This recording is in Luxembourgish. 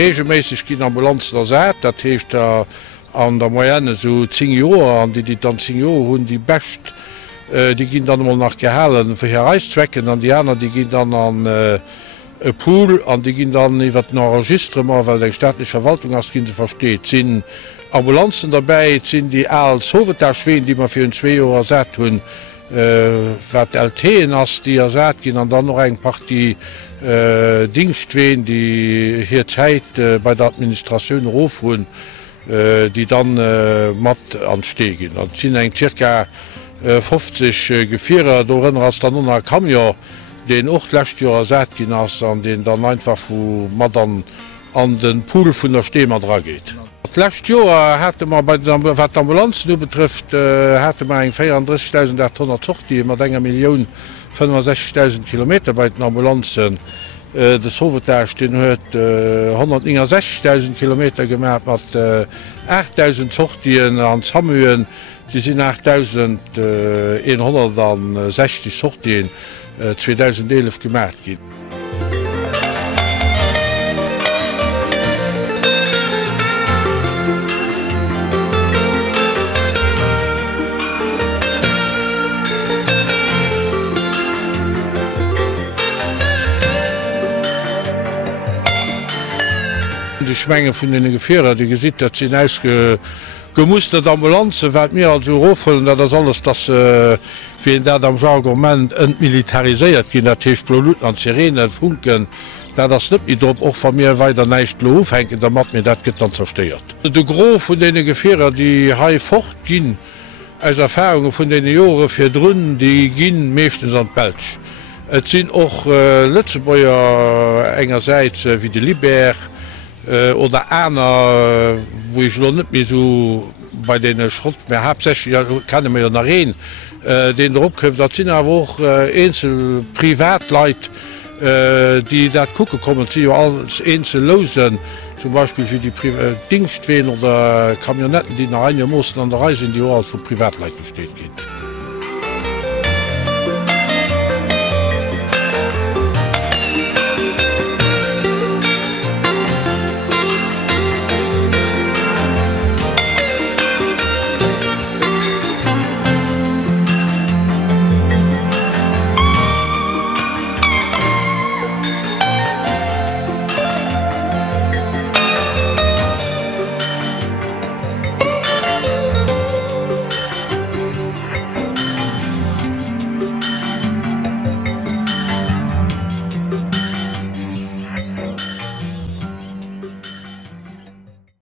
regelmäßig gehen Ambulanzen ersät, dat hecht an der Moyenne so 10 Joer an die dann 10 Joer hunn die best die ginn dann mal nach Gehalen fir Reiswecken, an die anderen die ginn dann an e Pool, an die ginn dann iwwer den Register, weil eng staatliche Verwaltung as ginn ze versteet. Sinn Ambulanzen dabei, sinn die als Hoveterschween, die man fir hun 2 Joer ersät hunn, wat LTen ass die ersät ginn, an dann noch eng Party Dingstween, die hier Zeit bei der Administration rof hunn, die dann mat anstegen. Dat sinn eng ca. 50 Gefierer dorin ass dann kam ja den ochlächtürer Sätgin ass an den dann einfach vu mat an den Pool vun der Stemadra geht. Lächt Joer hätte man bei wat Ambulanz nu betrifft hätte man eng 34.800 Zocht, die mat enger Millioun 65.000 Kilometer bei den Ambulanzen. De Sowetäg den huet 160.000 Kilometer gemerk mat 8.000 Zochtien an Samuen, die sind 8.160 Zochtien 2011 gemerkt gin. Die Schwenge vun den Gefierer, die gesit, dat sie gemustert Ambulanze wat mir also roffüllen, dat das alles fir dat am Jargoment entmilitariséiert gin der Teechploluten an Sirene funken, da das net op och van mir weiter neicht loofhenken, da mat mir dat get dann zersteiert. De Gro vun de Gefierer, die ha fortcht ginn als Erfahrungen vun den Jore fir Drnnen, die ginn meeschtens an Belsch. Et sinn och Lützebäier engerseits wie de Liberg, oder einer, wo ich noch nicht mehr so bei den Schrott mehr habe, kann ich mir ja nachreden, den Druckgriff, das sind aber auch einzelne Privatleute, die das gucken kommen, sie als einzelne losen, zum Beispiel für die Dingstwehen oder Kamionetten, die nach einem mussten an der Reise in die Ort von Privatleuten steht gehen.